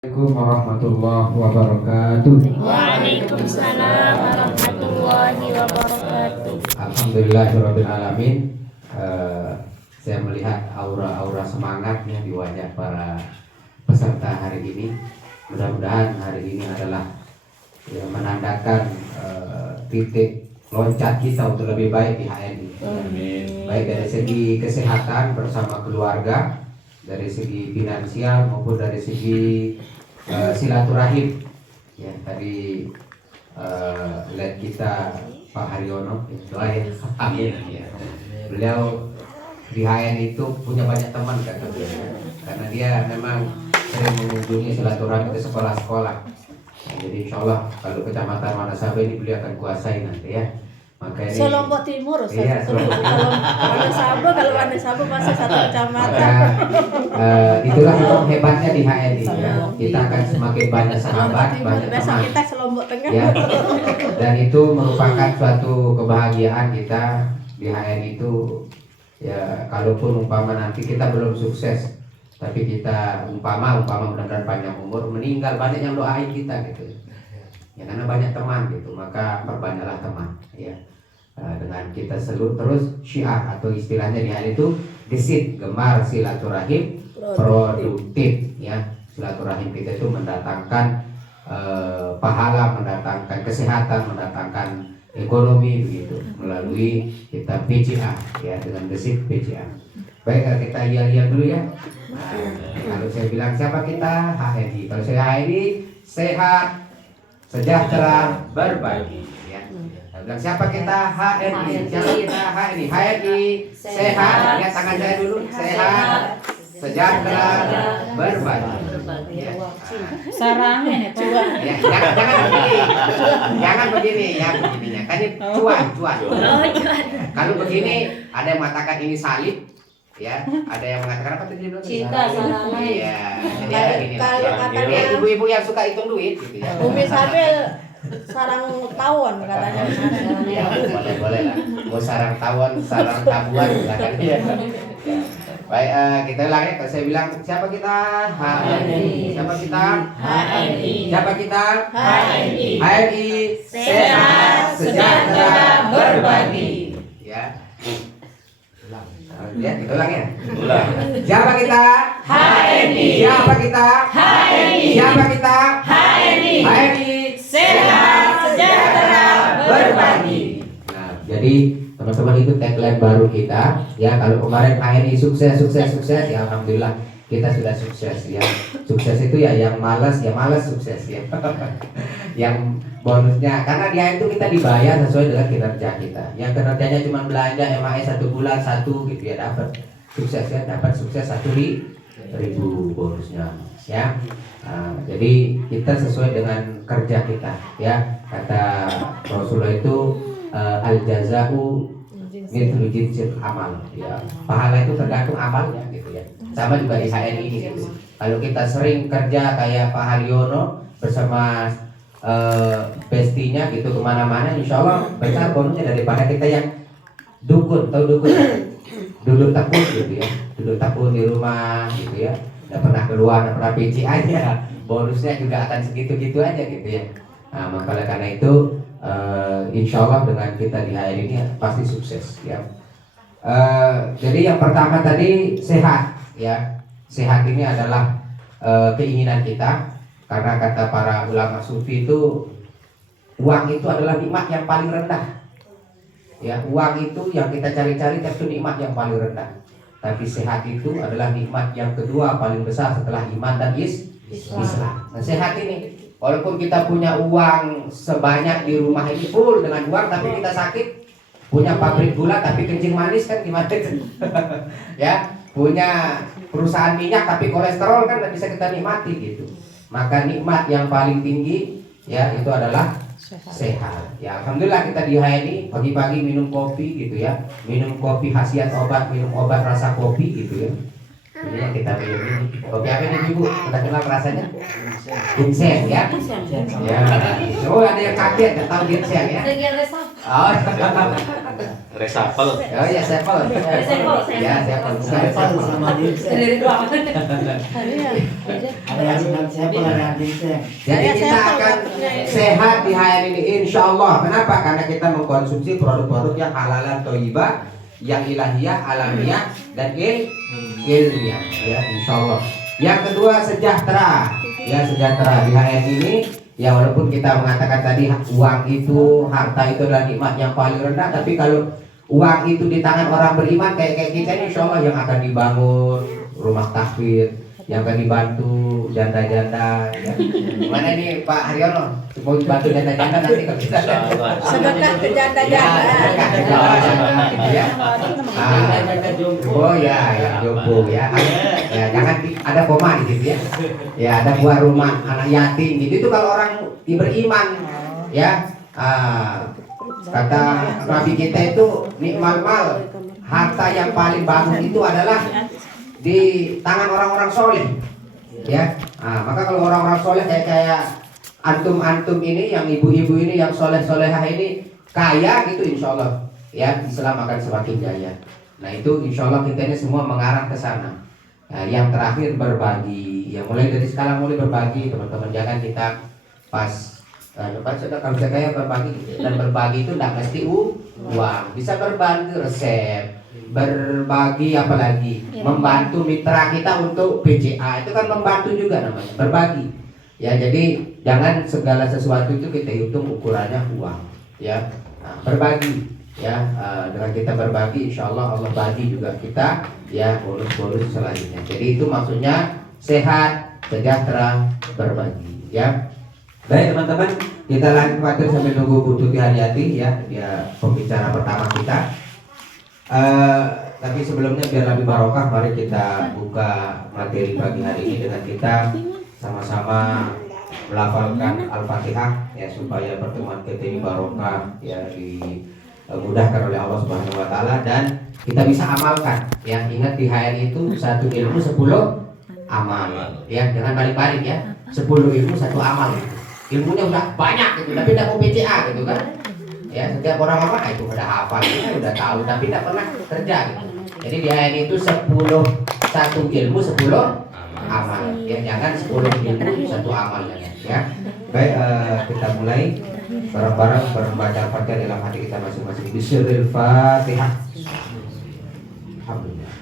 Assalamualaikum warahmatullahi wabarakatuh. Waalaikumsalam warahmatullahi wabarakatuh. Alhamdulillahirabbil alamin. Saya melihat aura-aura semangatnya di wajah para peserta hari ini. Mudah-mudahan hari ini adalah yang menandakan titik loncat kita untuk lebih baik di HNI. Baik dari segi kesehatan bersama keluarga, dari segi finansial maupun dari segi silaturahim. Ya, tadi lihat kita Pak Haryono, doa ya, amin. Ya. Beliau di HN itu punya banyak teman kan, karena dia memang sering mengunjungi silaturahmi ke sekolah-sekolah. Nah, jadi insya Allah kalau kecamatan Wanasaba ini beliau akan kuasai nanti ya. Maka ini Lombok Timur, iya, kalau Wanasaba masih satu kecamatan. Itulah yang hebatnya di HNI ya. Kita akan semakin banyak sahabat, banyak Besok teman. kita Lombok Tengah. Ya. Dan itu merupakan suatu kebahagiaan kita di HNI itu. Ya, kalaupun umpama nanti kita belum sukses, tapi kita umpama mudah-mudahan panjang umur, meninggal banyak yang doain kita gitu. Ya, karena banyak teman gitu, maka perbanyaklah teman ya. Dengan kita terus syiar atau istilahnya di hal itu gesit, gemar silaturahim produktif ya. Silaturahim kita itu mendatangkan pahala, mendatangkan kesehatan, mendatangkan ekonomi begitu melalui kita PCA ya, dengan gesit PCA. Baik, kita lihat dulu ya. Kalau saya bilang siapa kita? HNI. Kalau saya HNI, sehat, sejahtera, berbagi ya. Saya bilang siapa kita? HNI. Siapa kita? HNI. HNI sehat, lihat tangan saya dulu. Sehat, sejahtera, berbagi ya. Sarangnya coba. Ya, jangan begini ya, begininya kan ini cuan. Kalau begini ada yang mengatakan ini salib ya, ada yang mengatakan apa tadi bilang? Cinta, sarangan. Iya, jadi ada gini. Kalau katanya Ibu-ibu yang suka hitung duit gitu ya. Umi Sabil sarang tawon katanya. Ya, boleh lah. Mau sarang tawon, sarang tabuan silakan ya. Baik, kita ulang ya. Kalau saya bilang siapa kita? HNI. Siapa kita? HNI. Siapa kita? HNI. HNI sehat, sejahtera, berbagi. Ya. Ya, kita ulang ya. Ulang. Siapa kita? HNI. Siapa kita? HNI. Siapa kita? HNI. HNI Sehat, sejahtera, berbagi. Nah, jadi teman-teman itu tagline baru kita ya. Kalau kemarin HNI sukses ya, alhamdulillah kita sudah sukses ya. Sukses itu ya yang malas sukses ya. Yang bonusnya karena dia itu kita dibayar sesuai dengan kinerja kita. Yang kinerjanya cuma belanja MAE 1 bulan 1 gitu ya, dapat sukses ya, dapat sukses 1.000 bonusnya ya. Jadi kita sesuai dengan kerja kita ya. Kata Rasulullah itu al jazau mithlu jinsil amal ya. Pahala itu tergantung amalnya gitu ya. Sama juga di HNI ini gitu. Kalau kita sering kerja kayak Pak Haryono bersama bestinya gitu kemana-mana, insya Allah besar bonusnya daripada kita yang dukun, tahu dukun? Duduk takut gitu ya, duduk takut di rumah gitu ya, nggak pernah keluar, nggak pernah PC aja, bonusnya juga akan segitu-gitu aja gitu ya. Nah, maka karena itu insya Allah dengan kita di HR ini pasti sukses ya. Jadi yang pertama tadi sehat ya. Sehat ini adalah keinginan kita, karena kata para ulama sufi itu uang itu adalah nikmat yang paling rendah ya. Uang itu yang kita cari-cari itu nikmat yang paling rendah, tapi sehat itu adalah nikmat yang kedua paling besar setelah iman dan Islam. Nah, sehat ini walaupun kita punya uang sebanyak di rumah ini full dengan uang, tapi kita sakit, punya pabrik gula tapi kencing manis kan gimana itu? Ya, punya perusahaan minyak tapi kolesterol kan nggak bisa kita nikmati gitu. Maka nikmat yang paling tinggi ya itu adalah sehat. Ya, alhamdulillah kita di HNI pagi-pagi minum kopi gitu ya. Minum kopi khasiat obat, minum obat rasa kopi gitu ya. Ini yang kita minum ini. Kopi apa ini Ibu? Udah kenal rasanya? Ginseng ya. Ya. Oh ada yang kaget nggak tahu ginseng ya. Oh. Resapel. Oh ya sepel. Ya sepel bukan sepel. Jadi kita akan sehat di hari ini insya Allah. Kenapa? Karena kita mengkonsumsi produk-produk yang halalan thayyibah, yang ilahiyah, alamiah dan ilmiah ya insya Allah. Yang kedua sejahtera. Ya sejahtera di hari ini. Ya walaupun kita mengatakan tadi uang itu, harta itu adalah nikmat yang paling rendah, tapi kalau uang itu di tangan orang beriman kayak kita ini insya Allah yang akan dibangun rumah tahfidz, yang akan dibantu janda-janda ya. Gimana nih Pak Haryono? Mau bantu janda-janda nanti kalau kita Sedekah ke janda-janda. ya. Oh ya, ya jomblo ya. Ya jangan ada koma di situ ya. Ya ada buah rumah anak yatim gitu. Itu kalau orang beriman ya. Kata Nabi kita itu nikmal mal, harta yang paling bagus itu adalah di tangan orang-orang soleh ya. Maka kalau orang-orang soleh kayak antum ini, yang ibu-ibu ini, yang soleh-solehah ini kaya gitu, insya Allah ya Islam akan semakin jaya. Nah itu insya Allah kita ini semua mengarah ke sana. Nah, yang terakhir berbagi, ya mulai dari sekarang mulai berbagi teman-teman, jangan kita pas kalau saya kayak berbagi, dan berbagi itu tidak mesti uang, bisa berbagi resep, berbagi apalagi membantu mitra kita untuk PJA, itu kan membantu juga namanya berbagi ya. Jadi jangan segala sesuatu itu kita hitung ukurannya uang ya. Berbagi ya, dengan kita berbagi insya Allah Allah bagi juga kita ya bonus-bonus selanjutnya. Jadi itu maksudnya sehat, sejahtera, berbagi ya. Baik teman-teman, kita lanjut materi sambil nunggu Bu Tuti Haryati ya, dia pembicara pertama kita. Tapi sebelumnya biar lebih barokah, mari kita buka materi pagi hari ini dengan kita sama-sama melafalkan Al-Fatihah ya, supaya pertemuan kita ini barokah ya, dimudahkan oleh Allah Subhanahu wa taala dan kita bisa amalkan ya. Ingat di hari itu 1 ilmu 10 amal ya, jangan balik-balik ya. 10 ilmu 1 amal. Ilmunya udah banyak gitu, tapi tidak mau PCA gitu kan. Ya, setiap orang itu udah hafal, udah tahu, tapi tidak pernah kerja gitu. Jadi di ayat itu 1 ilmu 10 amal. Ya, jangan 10 ilmu 1 amal ya. Baik, kita mulai bareng-bareng membaca Al-Fatihah dalam hati kita masing-masing. Bismillahirrahmanirrahim. Alhamdulillah.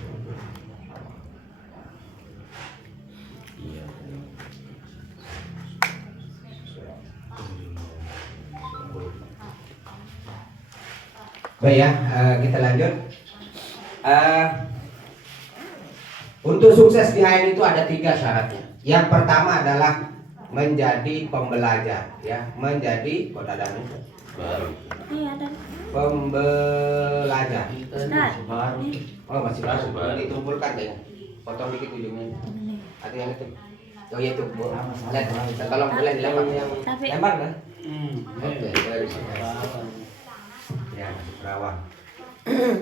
Baik ya, kita lanjut. Untuk sukses di hari itu ada 3 syaratnya. Yang pertama adalah menjadi pembelajar, ya, menjadi baru. Pembelajar. Oh masih baru. Ditumpulkan deh. Potong dikit ujungnya. Ada yang itu. Oh iya itu. Lihat, tolong boleh dilempar yang lempar kan? Oke, baru. Ya, rawan.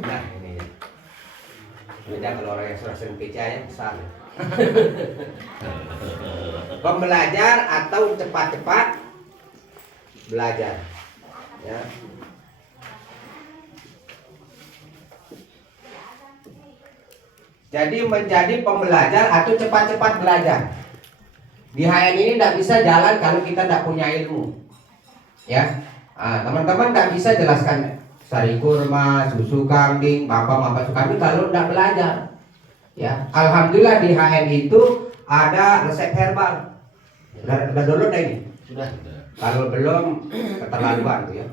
Nah, ini ya. Beda kalau orang yang sudah sering PCA besar. Pembelajar atau cepat-cepat belajar. Ya. Jadi menjadi pembelajar atau cepat-cepat belajar. Di HN ini tidak bisa jalan kalau kita tidak punya ilmu. Ya, teman-teman tidak bisa jelaskan sari kurma, susu kambing, apa susu kambing kalau tidak belajar. Ya, alhamdulillah di HN itu ada resep herbal. Sudah download ini? Sudah. Kalau belum keterlaluan ya.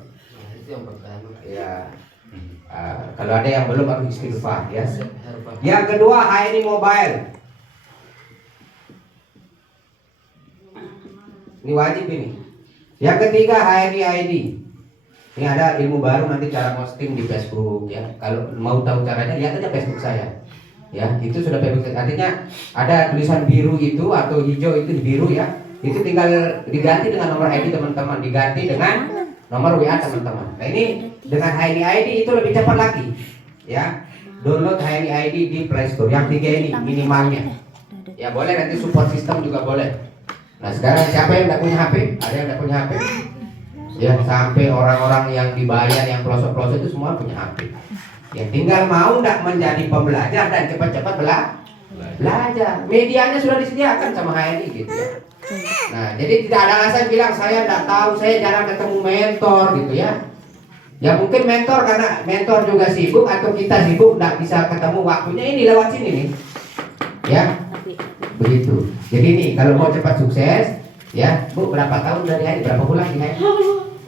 Itu yang pertama. Ya. Kalau ada yang belum harus istighfar ya. Yang kedua HNI mobile. Ini wajib ini. Yang ketiga HNI ID. Ini ada ilmu baru nanti cara posting di Facebook ya. Kalau mau tahu caranya lihat aja Facebook saya. Ya, itu sudah Facebook. Artinya ada tulisan biru itu atau hijau itu biru ya. Itu tinggal diganti dengan nomor ID teman-teman, diganti dengan nomor WA teman-teman. Nah, ini dengan HNI ID itu lebih cepat lagi. Ya. Download HNI ID di Play Store. Yang 3 ini minimalnya. Ya, boleh nanti support system juga boleh. Nah sekarang siapa yang tidak punya HP? Ada yang tidak punya HP? Ya sampai orang-orang yang dibayar, yang pelosok-pelosok itu semua punya HP. Ya tinggal mau tidak menjadi pembelajar dan cepat-cepat belajar. Medianya sudah disediakan sama HNI gitu ya. Nah jadi tidak ada alasan bilang saya tidak tahu, saya jarang ketemu mentor gitu ya. Ya mungkin mentor karena mentor juga sibuk atau kita sibuk tidak bisa ketemu waktunya ini lewat sini nih. Ya begitu. Jadi nih kalau mau cepat sukses ya Bu, berapa tahun dari HNI, berapa bulan di HNI?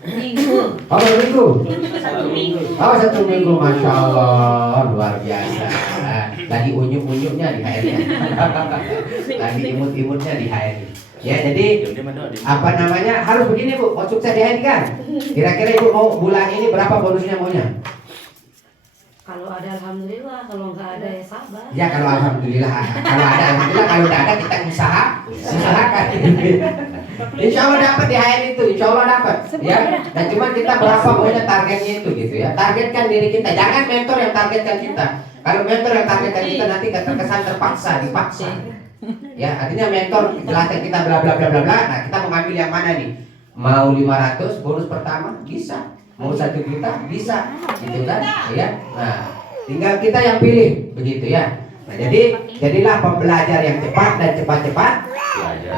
Minggu. Oh, baru minggu. 1 minggu. Oh, 1 minggu, masya Allah, luar biasa. Lagi unyuk-unyuknya di HNI. Lagi imut-imutnya di HNI. Ya, jadi apa namanya harus begini Bu, mau sukses di HNI kan? Kira-kira Ibu mau bulan ini berapa bonusnya maunya? Kalau ada alhamdulillah, kalau nggak ada ya sabar. Ya kalau alhamdulillah, kalau ada alhamdulillah, kalau tidak ada kita usahakan. Insya Allah dapat di HNI itu, insya Allah dapat. Ya, dan cuma kita berapa maunya targetnya itu gitu ya. Targetkan diri kita, jangan mentor yang targetkan kita. Kalau mentor yang targetkan kita nanti terkesan dipaksa. Ya, artinya mentor jelaskan kita bla bla bla bla bla. Nah, kita mau ngambil yang mana nih? Mau 500 bonus pertama bisa. Mau 1 juta bisa, gitu kan? Ya. Nah, tinggal kita yang pilih, begitu ya. Nah, jadi jadilah pembelajar yang cepat dan cepat-cepat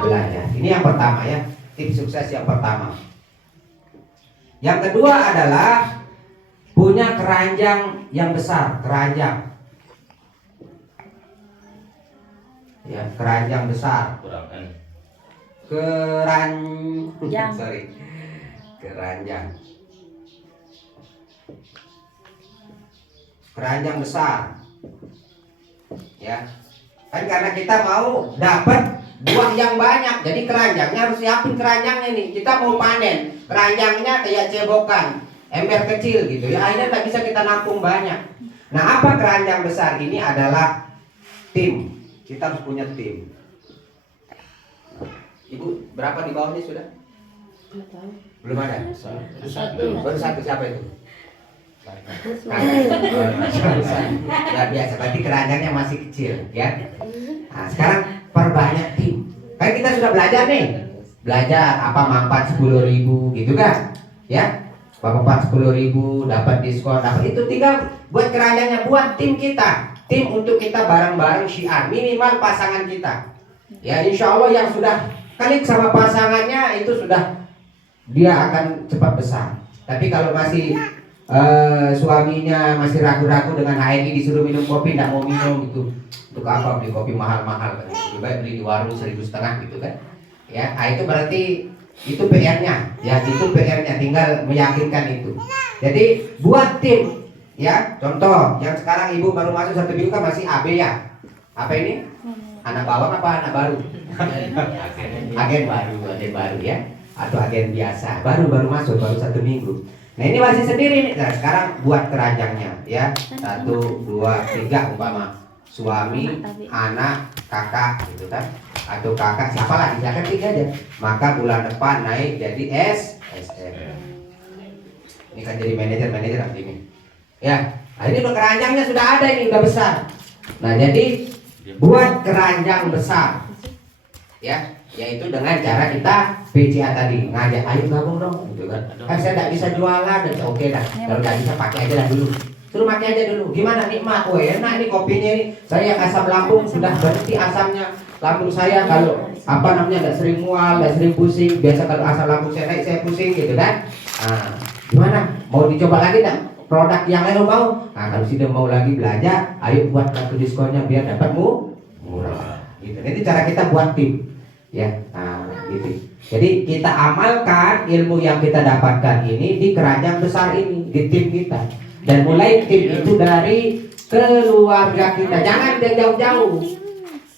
belajar. Ini yang pertama ya, tips sukses yang pertama. Yang kedua adalah punya keranjang yang besar, keranjang. Ya, keranjang besar. Keranjang. Keranjang besar. Ya. Kan karena kita mau dapat buah yang banyak, jadi keranjangnya harus siapin keranjangnya nih. Kita mau panen, keranjangnya kayak cebokan, ember kecil gitu ya. Akhirnya tak bisa kita nampung banyak. Nah, apa keranjang besar ini adalah tim. Kita harus punya tim. Ibu, berapa di bawahnya sudah? Belum ada. Baru satu, siapa itu? Ya biasa, berarti keranjangnya masih kecil ya. Nah, sekarang perbanyak tim. Kan kita sudah belajar nih. Belajar apa manfaat 10.000 gitu kan? Ya. Manfaat 10.000 dapat diskon, dapat itu tinggal buat keranjangnya, buat tim kita. Tim untuk kita bareng-bareng syiar, minimal pasangan kita. Ya insya Allah yang sudah klik sama pasangannya itu sudah dia akan cepat besar. Tapi kalau masih suaminya masih ragu-ragu dengan HNI, disuruh minum kopi tidak mau minum gitu, untuk apa beli kopi mahal-mahal kan? Lebih baik beli di warung 1.500 gitu kan? Ya, itu berarti itu PR-nya, ya itu PR-nya, tinggal meyakinkan itu. Jadi buat tim, ya contoh yang sekarang ibu baru masuk 1 minggu kan masih AB ya? Apa ini? Anak bawang apa anak baru? Agen baru ya, atau agen biasa, baru masuk, baru 1 minggu. Nah ini masih sendiri nih. Nah sekarang buat keranjangnya ya, 1, 2, 3 umpama suami, anak, kakak gitu kan, atau kakak siapa lagi, silakan 3 aja. Maka bulan depan naik jadi SSM. Ini kan jadi manajer nanti ini. Ya, nah ini udah keranjangnya sudah ada, ini udah besar. Nah jadi buat keranjang besar ya, yaitu dengan cara kita PCA tadi ngajak, ayo gabung dong gitu kan. Kan saya tidak bisa jualan, dan oke dah, kalau tidak bisa pakai aja dah dulu, suruh pakai aja dulu. Gimana nikmat, enak ini kopinya ini. Saya asam lambung sudah berhenti asamnya. Lambung saya kalau apa namanya nggak sering mual, nggak sering pusing. Biasa kalau asam lambung saya naik saya pusing gitu kan. Nah, gimana? Mau dicoba lagi tak? Produk yang lain mau? Nah kalau sudah mau lagi belajar, ayo buat kartu diskonnya biar dapat murah. Gitu. Ini cara kita buat tim. Ya, nah gitu. Jadi kita amalkan ilmu yang kita dapatkan ini di keranjang besar ini, di tim kita. Dan mulai tim itu dari keluarga kita, jangan yang jauh-jauh.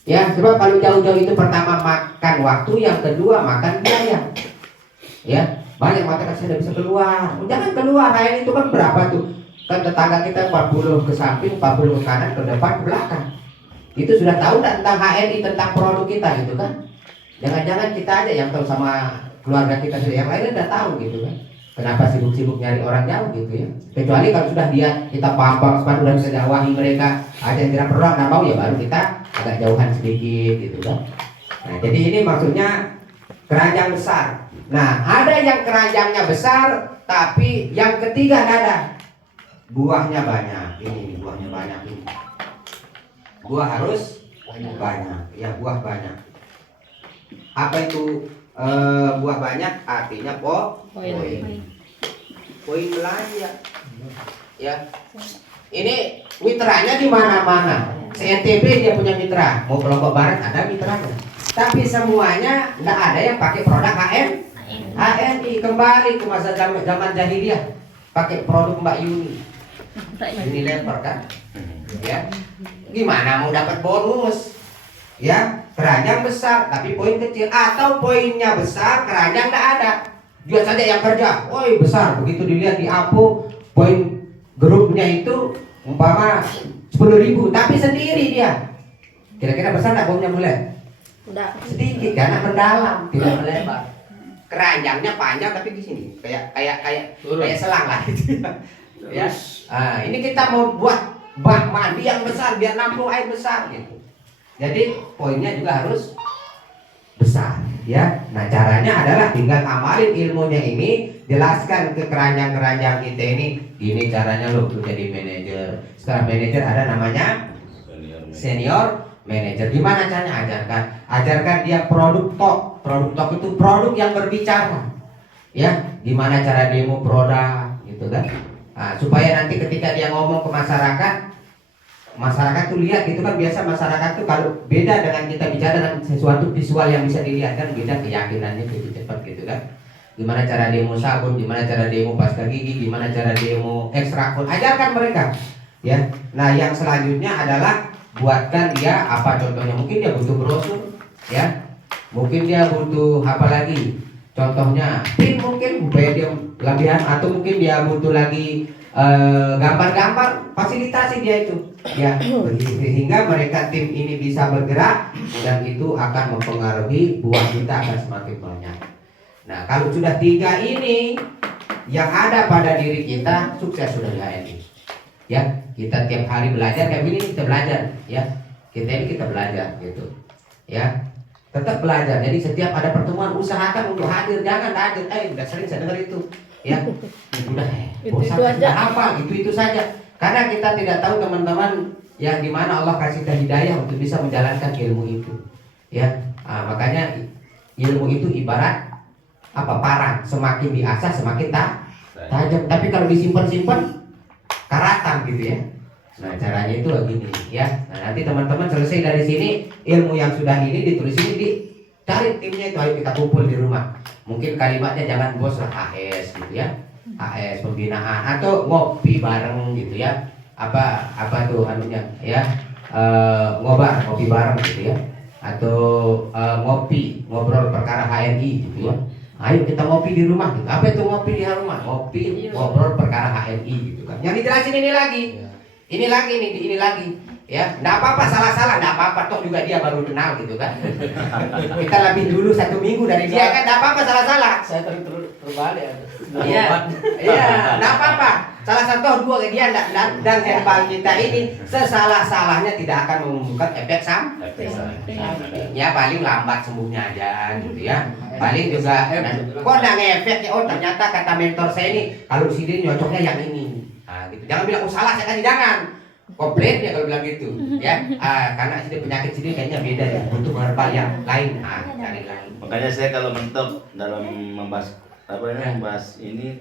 Ya, sebab kalau jauh-jauh itu pertama makan waktu, yang kedua makan biaya. Ya, banyak mata saya tidak bisa keluar. Jangan keluar, kayak itu kan berapa tuh? Kan tetangga kita 40 ke samping, 40 ke kanan, ke depan, ke belakang. Itu sudah tahu tentang HNI, tentang produk kita gitu kan. Jangan-jangan kita aja yang tahu sama keluarga kita sendiri, yang lainnya udah tahu gitu kan. Kenapa sibuk-sibuk nyari orang jauh gitu ya. Kecuali kalau sudah dia kita paham udah bisa dakwahi mereka, ada yang tidak perlu nggak mau ya baru kita agak jauhan sedikit gitu kan. Nah jadi ini maksudnya keranjang besar. Nah, ada yang keranjangnya besar, tapi yang ketiga nggak ada. Buahnya banyak. Ini buahnya banyak ini. Buah harus banyak. Ya, buah banyak. Apa itu buah banyak? Artinya poin. Poin belanja. Ya. Ini mitranya di mana-mana. Se-NTB dia punya mitra. Mau ke Lombok Barat ada mitranya. Tapi semuanya nggak ada yang pakai produk HNI. Kembali ke masa zaman jahiliyah, pakai produk Mbak Yuni. Ini leper kan? Ya. Gimana mau dapat bonus? Ya, keranjang besar tapi poin kecil, atau poinnya besar, keranjang nggak ada. Dia saja yang kerja, woi besar. Begitu dilihat di APO, poin grupnya itu umpama 10.000, tapi sendiri dia. Kira-kira besar nggak poinnya mulai? Udah. Sedikit karena mendalam, tidak melebar. Keranjangnya panjang tapi di sini kayak selang lah gitu. Ya. Ah, ini kita mau buat bak mandi yang besar biar nampung air besar gitu. Jadi poinnya juga harus besar, ya. Nah, caranya adalah tinggal amalin ilmunya ini, jelaskan ke keranjang-keranjang kita ini. Ini caranya lo tuh jadi manajer. Setelah manajer ada namanya senior manager. Gimana caranya? Ajarkan dia produk talk. Produk talk itu produk yang berbicara. Ya, gimana cara demo produk gitu kan. Nah, supaya nanti ketika dia ngomong ke masyarakat tuh lihat gitu kan. Biasa masyarakat tuh kalau beda dengan kita bicara dengan sesuatu visual yang bisa dilihat kan, beda keyakinannya gitu cepat gitu kan. Gimana cara demo sabun, gimana cara demo pasta gigi, gimana cara demo ekstrak kulit, ajarkan mereka ya. Nah, yang selanjutnya adalah buatkan dia apa contohnya. Mungkin dia butuh brosur ya, mungkin dia butuh apa lagi, contohnya pin mungkin supaya dia labihan, atau mungkin dia butuh lagi gambar-gambar, fasilitasi dia itu ya, sehingga mereka tim ini bisa bergerak dan itu akan mempengaruhi buah kita akan semakin banyak. Nah, kalau sudah 3 ini yang ada pada diri kita, sukses sudah di HNI ya. Kita tiap hari belajar kayak gini, kita belajar ya, kita belajar gitu ya, tetap belajar. Jadi setiap ada pertemuan usahakan untuk hadir, jangan hadir udah sering saya dengar itu ya, udah bosan sudah hafal itu saja, karena kita tidak tahu teman-teman yang dimana Allah kasih hidayah untuk bisa menjalankan ilmu itu ya. Makanya ilmu itu ibarat apa, parang, semakin diasah semakin tajam, tapi kalau disimpan karatan gitu ya. Nah, caranya itu begini ya. Nah, nanti teman-teman selesai dari sini, ilmu yang sudah ini ditulis ini, dicari timnya itu, ayo kita kumpul di rumah. Mungkin kalimatnya jangan bos lah, AS gitu ya, AS pembinaan, atau ngopi bareng gitu ya. Apa tuh anunya ya, ngopi bareng gitu ya, atau ngobrol perkara HNI gitu ya. Ayo kita ngopi di rumah gitu. Apa itu ngopi di rumah? Ngopi, ngobrol perkara HNI gitu kan. Yang dijelasin ini lagi. Ini lagi ya. Enggak apa-apa salah-salah, enggak apa-apa, toh juga dia baru kenal gitu kan. Kita lebih dulu 1 minggu dari dia kan, enggak apa-apa salah-salah. Saya terbalik. Iya, enggak apa-apa. Salah satu 2 dia dan herbal kita ini sesalah-salahnya tidak akan membuka efek samping. Ya paling lambat sembuhnya aja gitu ya. Paling juga kok enggak ngefek ya, oh ternyata kata mentor saya ini kalau sini nyocoknya yang ini. Nah, gitu. Jangan bilang salah, saya kasih jangan. Komplit ya kalau bilang gitu ya. Karena sini penyakit sini kayaknya beda ya, butuh herbal yang lain. Cari lain. Makanya saya kalau mentok dalam membahas membahas ini,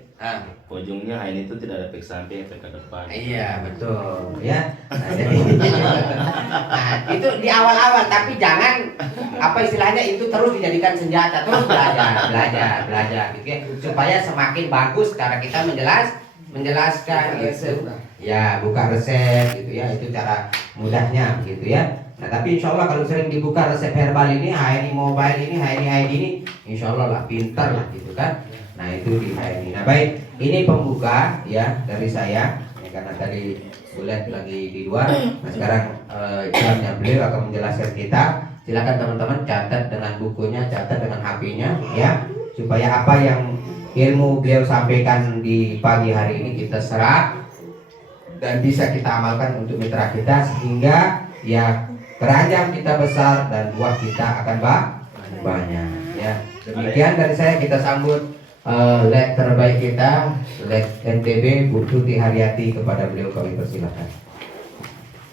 ujungnya ini itu tidak ada efek samping, efek ke depan. Iya betul ya. Nah, jadi, itu di awal-awal, tapi jangan apa istilahnya itu terus dijadikan senjata, terus belajar gitu ya, supaya semakin bagus cara kita menjelaskan gitu. Ya buka resep gitu ya, itu cara mudahnya gitu ya. Nah tapi insya Allah kalau sering dibuka resep herbal ini, HNI mobile ini, HNI ID ini, insya Allah lah pintar lah gitu kan. Nah itu di HNI. Nah baik, ini pembuka ya dari saya ya, karena tadi Bulet lagi di luar. Nah sekarang jamnya beliau akan menjelaskan kita. Silakan teman-teman catat dengan bukunya, catat dengan HP-nya ya, supaya apa yang ilmu beliau sampaikan di pagi hari ini kita serap dan bisa kita amalkan untuk mitra kita, sehingga ya keranjang kita besar dan buah kita akan banyak. Ya, demikian dari saya, kita sambut led terbaik kita, led NTB Bu Tuti Haryati, kepada beliau kami persilakan.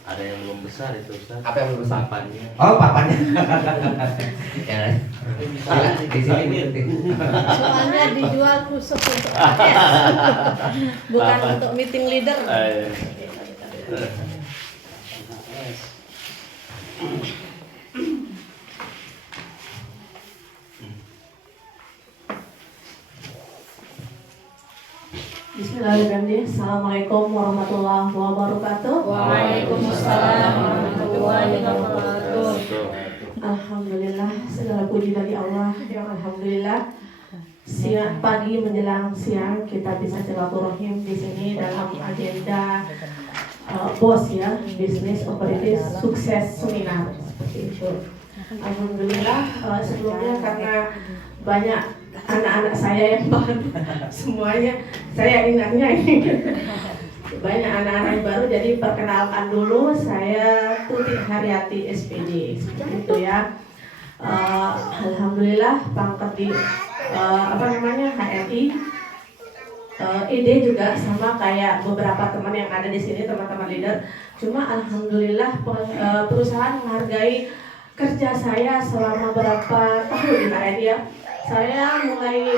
Ada yang belum besar itu Ustaz. Apa yang belum besar? Papannya. Oh, papannya. Ya, di sini Bu Tuti. Soalnya dijual khusus untuk bukan untuk meeting leader. Bismillahirrahmanirrahim. Assalamualaikum warahmatullahi wabarakatuh. Waalaikumsalam warahmatullahi wabarakatuh. Alhamdulillah, segala puji bagi Allah. Ya alhamdulillah. Siang pagi menjelang siang kita bisa silaturahim di sini dalam agenda bos ya, bisnis operatif sukses seminar seperti itu. Alhamdulillah, sebelumnya karena banyak anak-anak saya yang baru semuanya saya ingatnya ini banyak anak-anak yang baru, jadi perkenalkan dulu, saya Tuti Haryati SPD seperti itu ya. Alhamdulillah pangkat di HRI. Ide juga sama kayak beberapa teman yang ada di sini, teman-teman leader. Cuma alhamdulillah perusahaan menghargai kerja saya selama berapa tahun di HRI ya. Saya mulai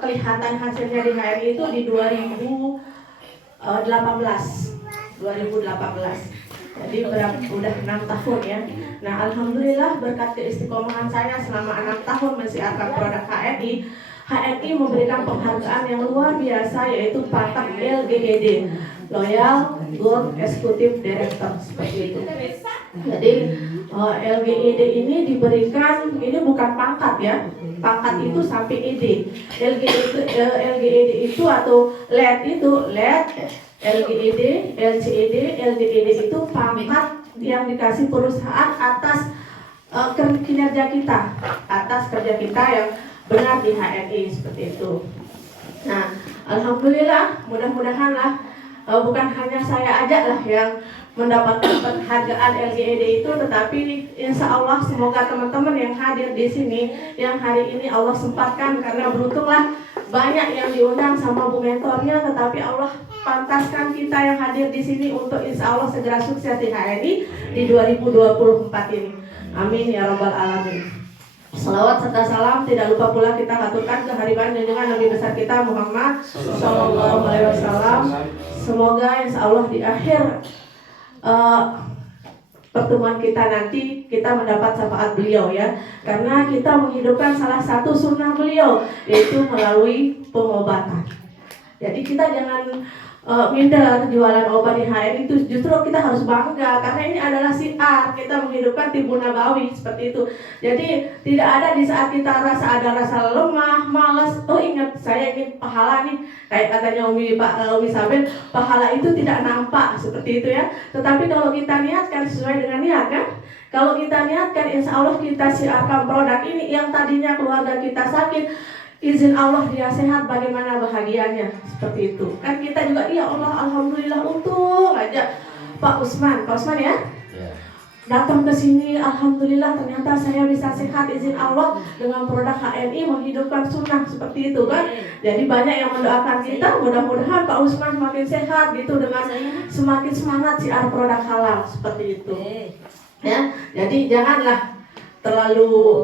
kelihatan hasilnya di HRI itu di 2018. Jadi udah 6 tahun ya. Nah alhamdulillah berkat keistiqomahan saya selama 6 tahun mensiarkan produk HRI, HRI memberikan penghargaan yang luar biasa, yaitu pangkat LGED, Loyal Gold Executive Director seperti itu. Jadi LGED ini diberikan, ini bukan pangkat ya, pangkat itu sampai ED. LGED itu atau LED itu, LED, LGED, LCED, LGED itu pangkat yang dikasih perusahaan atas kinerja kita, atas kerja kita yang benar di HRI seperti itu. Nah, alhamdulillah, mudah-mudahan lah bukan hanya saya aja lah yang mendapatkan penghargaan LGED itu, tetapi insya Allah semoga teman-teman yang hadir di sini yang hari ini Allah sempatkan, karena beruntunglah banyak yang diundang sama bu mentornya, tetapi Allah pantaskan kita yang hadir di sini untuk insya Allah segera sukses di HRI di 2024 ini. Amin ya rabbal alamin. Salawat serta salam tidak lupa pula kita haturkan kehadiran dengan Nabi besar kita Muhammad Sallallahu Alaihi Wasallam. Semoga insya Allah di akhir pertemuan kita nanti kita mendapat syafaat beliau ya, karena kita menghidupkan salah satu sunnah beliau, yaitu melalui pengobatan. Jadi kita jangan minder jualan obat di HRI itu, justru kita harus bangga karena ini adalah syiar kita menghidupkan tibu nabawi seperti itu. Jadi tidak ada di saat kita ada rasa lemah, malas, oh ingat saya ingin pahala nih, kayak katanya Umi Sabel, pahala itu tidak nampak seperti itu ya. Tetapi kalau kita niatkan sesuai dengan niat kan, kalau kita niatkan insya Allah kita syiarkan produk ini yang tadinya keluarga kita sakit, izin Allah dia sehat, bagaimana bahagianya seperti itu kan. Kita juga ya Allah alhamdulillah, untung aja Pak Usman ya datang ke sini, alhamdulillah ternyata saya bisa sehat izin Allah dengan produk HRI menghidupkan sunnah seperti itu kan. Jadi banyak yang mendoakan kita, mudah-mudahan Pak Usman semakin sehat gitu dengan semakin semangat siar produk halal seperti itu ya. Jadi janganlah terlalu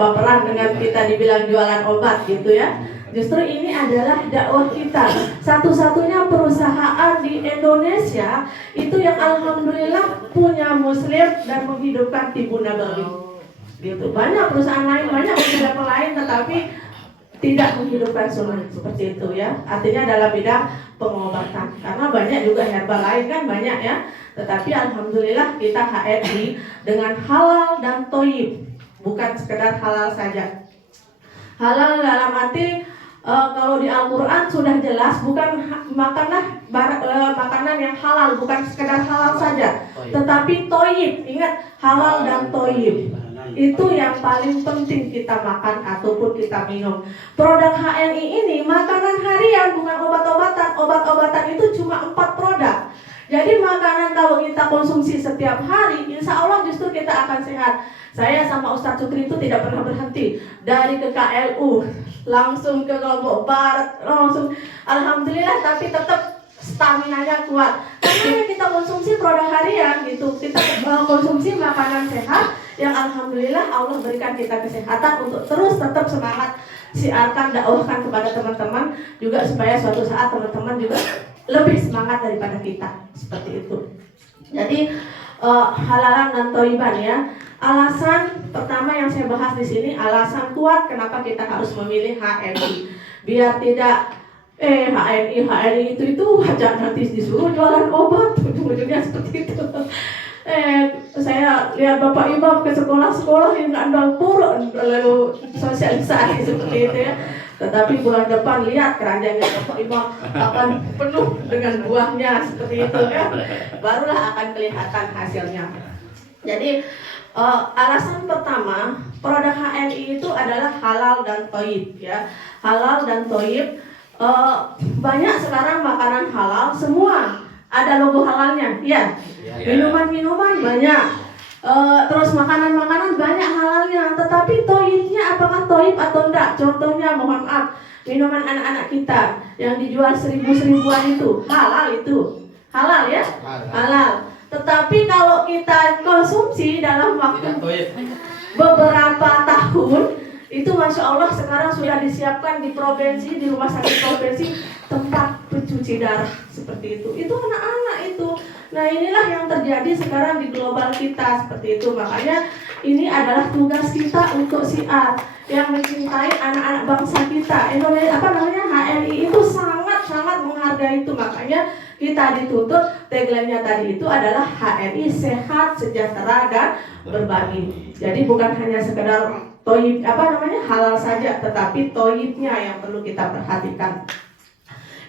baperan dengan kita dibilang jualan obat gitu ya. Justru ini adalah dakwah kita. Satu-satunya perusahaan di Indonesia itu yang alhamdulillah punya muslim dan menghidupkan tibu nabawi. Gitu. Banyak perusahaan lain, banyak beberapa lain, tetapi tidak menghidupkan sunnah seperti itu ya. Artinya dalam bidang pengobatan. Karena banyak juga herbal lain kan banyak ya. Tetapi alhamdulillah kita HRI dengan halal dan thayyib, bukan sekedar halal saja. Halal dalam arti kalau di Al-Quran sudah jelas, bukan makanan yang halal, bukan sekedar halal saja, tetapi thayyib. Ingat, halal dan thayyib itu yang paling penting kita makan ataupun kita minum. Produk HRI ini makanan harian, bukan obat-obatan. Obat-obatan itu cuma 4 produk. Jadi makanan kalau kita konsumsi setiap hari, insya Allah justru kita akan sehat. Saya sama Ustadz Sukri itu tidak pernah berhenti. Dari ke KLU, langsung ke Lombok Barat, langsung alhamdulillah, tapi tetap stamina-nya kuat. Karena kita konsumsi produk harian gitu, kita konsumsi makanan sehat yang alhamdulillah Allah berikan kita kesehatan untuk terus tetap semangat siarkan, dakwahkan kepada teman-teman juga supaya suatu saat teman-teman juga lebih semangat daripada kita, seperti itu. Jadi halalan dan toiban ya. Alasan pertama yang saya bahas di sini, alasan kuat kenapa kita harus memilih HNI. Biar tidak HNI itu aja nanti disuruh jualan obat, ujung-ujungnya seperti itu. Saya lihat Bapak Imam ke sekolah-sekolah yang nggak pura lalu sosialisasi seperti itu ya. Tetapi bulan depan lihat keranjangnya Bapak Imam akan penuh dengan buahnya seperti itu ya. Barulah akan kelihatan hasilnya. Jadi alasan pertama, produk HNI itu adalah halal dan thayyib ya. Halal dan thayyib, banyak sekarang makanan halal semua ada logo halalnya ya. Minuman-minuman banyak, terus makanan-makanan banyak halalnya. Tetapi thayyibnya apakah thayyib atau enggak? Contohnya mohon maaf, minuman anak-anak kita yang dijual 1000-1000-an itu halal ya, halal. Tetapi kalau kita konsumsi dalam waktu beberapa tahun, itu Masya Allah sekarang sudah disiapkan di provinsi, di rumah sakit provinsi, tempat pencuci darah seperti itu. Itu anak-anak itu. Nah inilah yang terjadi sekarang di global kita seperti itu. Makanya ini adalah tugas kita untuk siar yang mencintai anak-anak bangsa kita. Indonesia HNI itu sangat-sangat menghargai itu. Makanya kita dituntut, tagline-nya tadi itu adalah HNI sehat, sejahtera dan berbagi. Jadi bukan hanya sekedar toyib halal saja, tetapi toyibnya yang perlu kita perhatikan.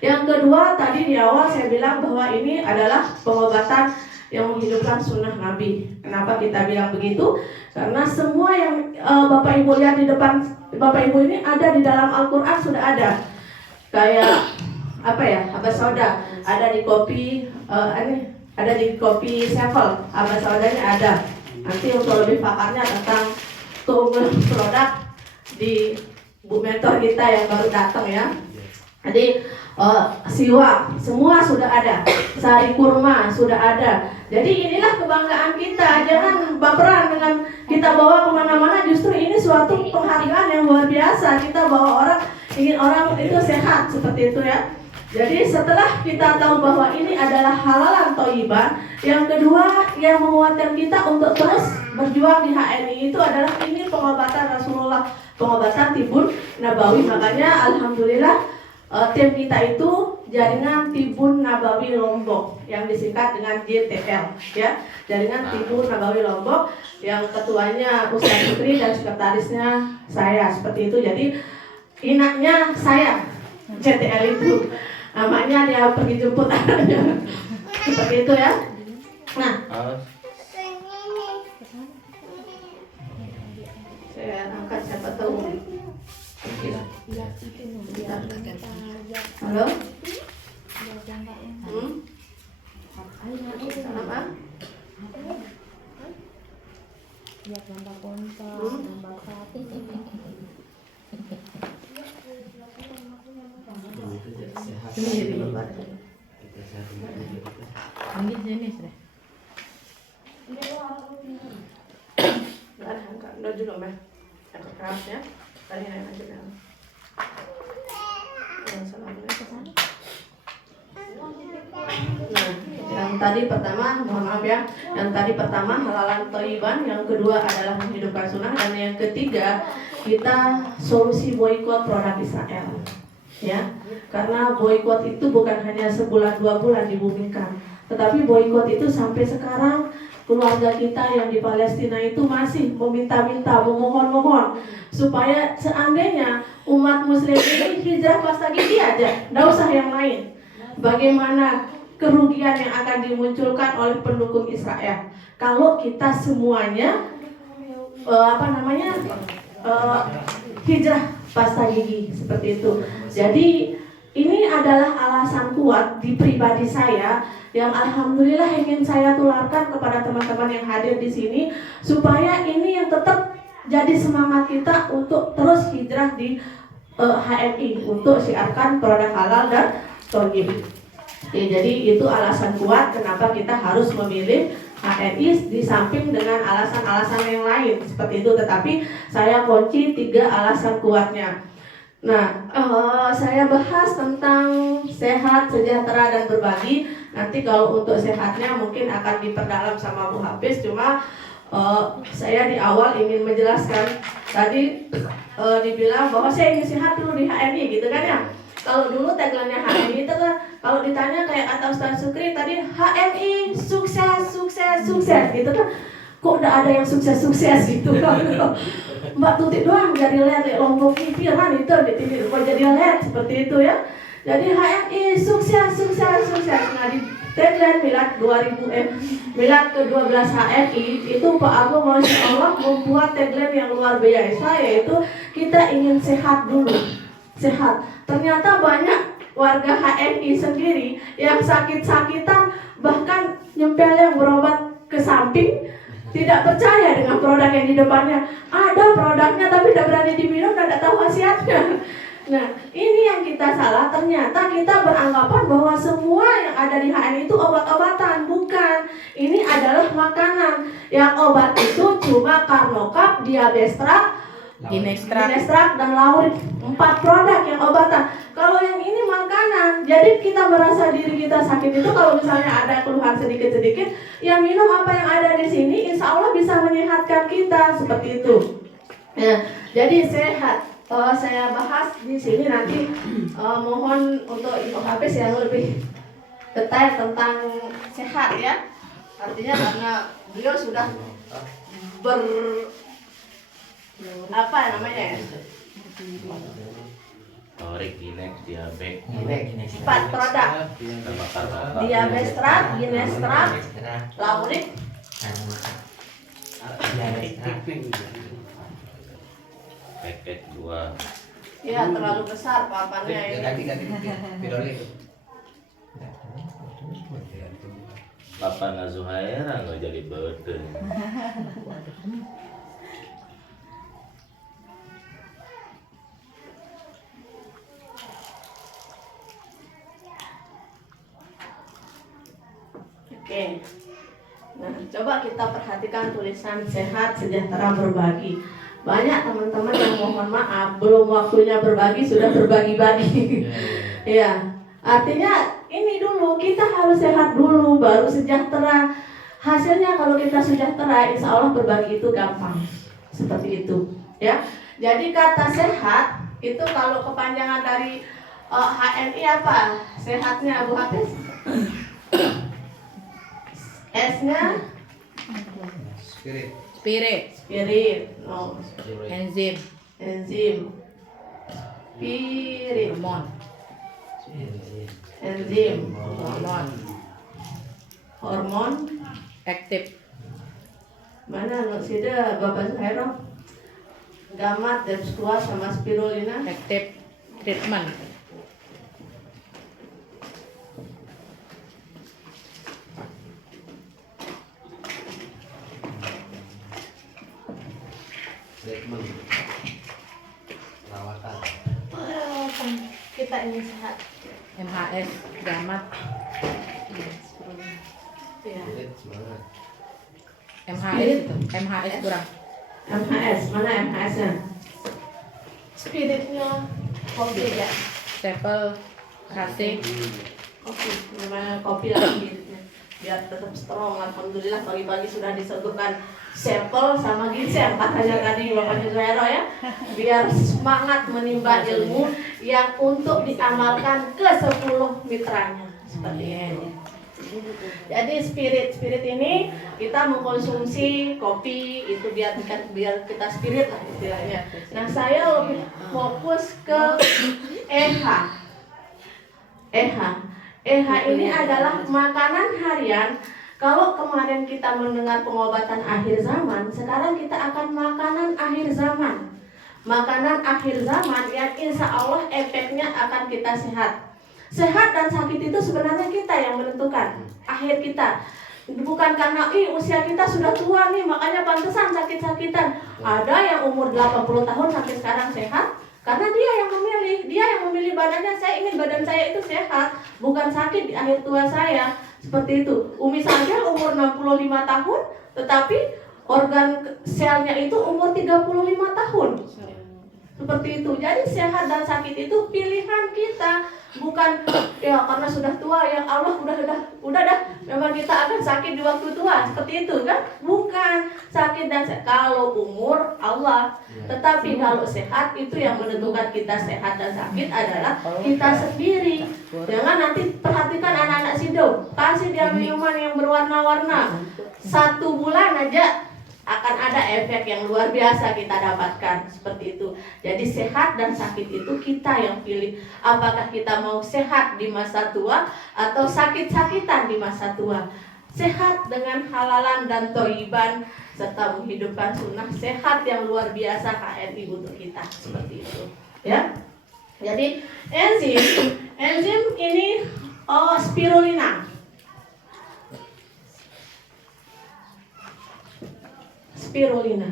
Yang kedua tadi di awal saya bilang bahwa ini adalah pengobatan yang menghidupkan sunnah Nabi. Kenapa kita bilang begitu? Karena semua yang Bapak Ibu lihat di depan Bapak Ibu ini ada di dalam Al-Quran, sudah ada. Kayak habas sauda ada di kopi, ada di kopi Sevel, habas saudanya ada. Nanti untuk lebih pakarnya tentang keunggulan produk di Bu Mentor kita yang baru datang ya. Jadi siwak semua sudah ada, sari kurma sudah ada. Jadi inilah kebanggaan kita. Jangan baperan dengan kita bawa kemana-mana. Justru ini suatu penghargaan yang luar biasa. Kita bawa ingin orang itu sehat seperti itu ya. Jadi setelah kita tahu bahwa ini adalah halalan thayyiban, yang kedua yang menguatkan kita untuk terus berjuang di HNI itu adalah ini pengobatan Rasulullah, pengobatan tibun nabawi. Makanya alhamdulillah tim kita itu jaringan tibun nabawi Lombok yang disingkat dengan JTL ya, jaringan tibun nabawi Lombok yang ketuanya Ustadz Sukri dan sekretarisnya saya seperti itu. Jadi inaknya saya JTL itu namanya, dia pergi jemput anaknya seperti itu ya. Nah, saya angkat siapa tahu. Halo? Kenapa? Lihat gambar kontak, gambar sate. Ini gambar. Ini jenis deh. Enggak juga mbak. Agak keras ya. Tadi naik aja kan. Nah, yang tadi pertama, mohon maaf ya. Yang tadi pertama halalan thayyiban, yang kedua adalah menghidupkan sunnah, dan yang ketiga kita solusi boikot produk Israel. Ya, karena boikot itu bukan hanya sebulan 2 bulan dibumikan, tetapi boikot itu sampai sekarang keluarga kita yang di Palestina itu masih meminta-minta, memohon-mohon supaya seandainya umat muslim ini hijrah pas lagi aja, tidak usah yang lain. Bagaimana kerugian yang akan dimunculkan oleh pendukung Israel kalau kita semuanya hijrah pasta gigi seperti itu. Jadi ini adalah alasan kuat di pribadi saya yang alhamdulillah ingin saya tularkan kepada teman-teman yang hadir di sini, supaya ini yang tetap jadi semangat kita untuk terus hijrah di HMI untuk siarkan produk halal dan thayyib. Ya, jadi itu alasan kuat kenapa kita harus memilih HMI di samping dengan alasan-alasan yang lain seperti itu. Tetapi saya kunci 3 alasan kuatnya. Nah, saya bahas tentang sehat, sejahtera, dan berbagi. Nanti kalau untuk sehatnya mungkin akan diperdalam sama Bu Hafiz. Cuma saya di awal ingin menjelaskan. Tadi dibilang bahwa saya ingin sehat dulu di HMI gitu kan ya. Kalau dulu tagline-nya HMI itu kan, kalau ditanya kayak kata Ustaz Sukri tadi, HMI sukses, sukses, sukses gitu kan. Kok udah ada yang sukses-sukses gitu kan. Mbak Tuti doang jadi lihat Lombok pikiran itu kok jadi lihat seperti itu ya. Jadi HMI sukses, sukses, sukses. Nah di tagline Milad ke-12 HMI itu Pak Agung Masya Allah membuat tagline yang luar biasa, yaitu kita ingin sehat dulu. Sehat. Ternyata banyak warga HMI sendiri yang sakit-sakitan, bahkan nyempelnya berobat ke samping, tidak percaya dengan produk yang di depannya. Ada produknya tapi tidak berani diminum dan tidak tahu khasiatnya. Nah, ini yang kita salah. Ternyata kita beranggapan bahwa semua yang ada di HMI itu obat-obatan. Bukan. Ini adalah makanan. Yang obat itu cuma Karnokap, Diabestrak, Ginekstrak, dan Laurit. 4 produk yang obatan. Kalau yang ini makanan. Jadi kita merasa diri kita sakit itu kalau misalnya ada keluhan sedikit-sedikit, yang minum apa yang ada di sini, insya Allah bisa menyehatkan kita seperti itu. Ya, jadi sehat. Saya bahas di sini nanti mohon untuk Ibu Hafiz yang lebih detail tentang sehat ya. Artinya karena beliau sudah apa namanya ya? Torik, Ginek, Diabek, 4 produk. sama Karnapa. Diabestrak, Ginestrak, Laurit. Paket 2. Ya terlalu besar papannya ini. Ganti Firoli itu. Bapak Zuhaira nggak jadi beden. Oke. Nah, coba kita perhatikan tulisan sehat, sejahtera, berbagi. Banyak teman-teman yang mohon maaf belum waktunya berbagi sudah berbagi-bagi. Ya, artinya ini dulu kita harus sehat dulu baru sejahtera. Hasilnya kalau kita sejahtera, insya Allah berbagi itu gampang. Seperti itu, ya. Jadi kata sehat itu kalau kepanjangan dari HMI apa? Sehatnya Abu Hafiz? S-nya Spirit, no. enzim, Spirit, hormon, enzim, hormon. aktif, Mana sida Bapak Zuhairo? Gamat, Depskua sama spirulina. aktif, treatment, Perawatan. Kita ingin sehat. MHS, gamat, Ya. MHS itu, MHS kurang, MHS, mana MHS-nya? Spiritnya kopi ya. sepel, KC, Kopi, namanya kopi lah spiritnya. Biar tetap strong. Alhamdulillah pagi-pagi sudah disebutkan sampel sama ginseng katanya tadi Bapak Zuhairo ya. Biar semangat menimba ilmu yang untuk diamalkan ke 10 mitranya. Seperti itu. Jadi spirit ini kita mengkonsumsi kopi itu biar kita spirit lah istilahnya. Nah saya lebih fokus ke EH. EH ini adalah makanan harian. Kalau kemarin kita mendengar pengobatan akhir zaman, sekarang kita akan makanan akhir zaman. makanan akhir zaman yang insya Allah efeknya akan kita sehat. Sehat dan sakit itu sebenarnya kita yang menentukan akhir kita. Bukan karena usia kita sudah tua nih makanya pantesan sakit-sakitan. Ada yang umur 80 tahun sampai sekarang sehat karena dia yang memilih badannya. Saya ingin badan saya itu sehat, bukan sakit di akhir tua saya. Seperti itu. Umi saja umur 65 tahun tetapi organ selnya itu umur 35 tahun. Seperti itu. Jadi sehat dan sakit itu pilihan kita, bukan ya karena sudah tua yang Allah udah dah memang kita akan sakit di waktu tua. Seperti itu kan? Bukan sakit dan sehat. Kalau umur Allah, tetapi kalau sehat itu yang menentukan kita sehat dan sakit adalah kita sendiri. Jangan nanti perhatikan anak-anak sido, kasih dia minuman yang berwarna-warna. 1 bulan aja akan ada efek yang luar biasa kita dapatkan. Seperti itu. Jadi sehat dan sakit itu kita yang pilih. Apakah kita mau sehat di masa tua atau sakit-sakitan di masa tua. Sehat dengan halalan dan toiban serta menghidupkan sunnah. Sehat yang luar biasa KNI untuk kita. Seperti itu. Ya. Jadi enzim ini spirulina. Spirulina.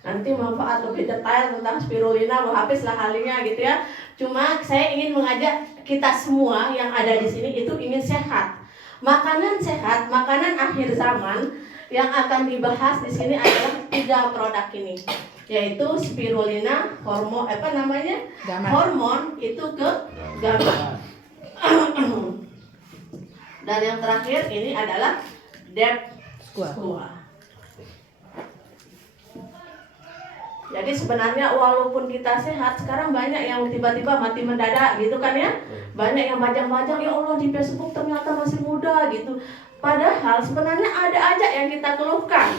Nanti manfaat lebih detail tentang spirulina, habis lah halinya gitu ya. Cuma saya ingin mengajak kita semua yang ada di sini itu ingin sehat. Makanan sehat, makanan akhir zaman yang akan dibahas di sini adalah 3 produk ini, yaitu spirulina, hormon hormon itu ke gamma. Dan yang terakhir ini adalah dep squat. Jadi sebenarnya walaupun kita sehat, sekarang banyak yang tiba-tiba mati mendadak gitu kan ya. Banyak yang bajang-bajang, ya Allah di Facebook ternyata masih muda gitu. Padahal sebenarnya ada aja yang kita keluhkan.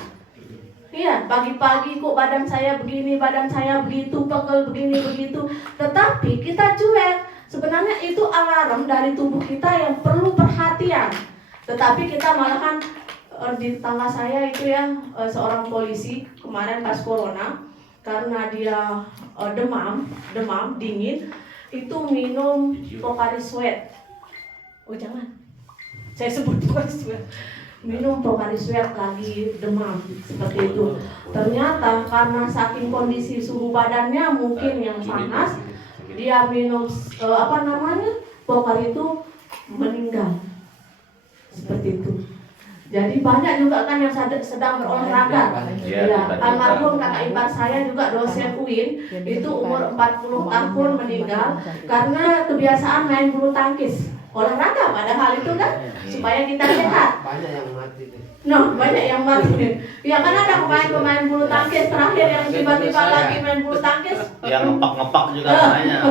Iya, pagi-pagi kok badan saya begini, badan saya begitu, pegel begini, begitu. Tetapi kita cuek. Sebenarnya itu alarm dari tubuh kita yang perlu perhatian. Tetapi kita malahan di tetangga saya itu ya, seorang polisi kemarin pas corona, karena dia demam dingin, itu minum Pocari Sweat. Oh jangan, saya sebut Pocari Sweat. Minum Pocari Sweat lagi demam seperti itu. Ternyata karena saking kondisi suhu badannya mungkin yang panas, dia minum Pocari itu meninggal. Seperti itu. Jadi banyak juga kan yang sedang berolahraga. Ya, almarhum kakak ipar saya juga dosen UIN, itu umur 40 tahun meninggal karena kebiasaan main bulu tangkis. Olahraga padahal itu kan supaya kita sehat. Banyak yang mati. Banyak yang mati. Ya kan ada pemain bulu tangkis terakhir yang tiba-tiba lagi main bulu tangkis. Yang ngepak-ngepak juga banyak.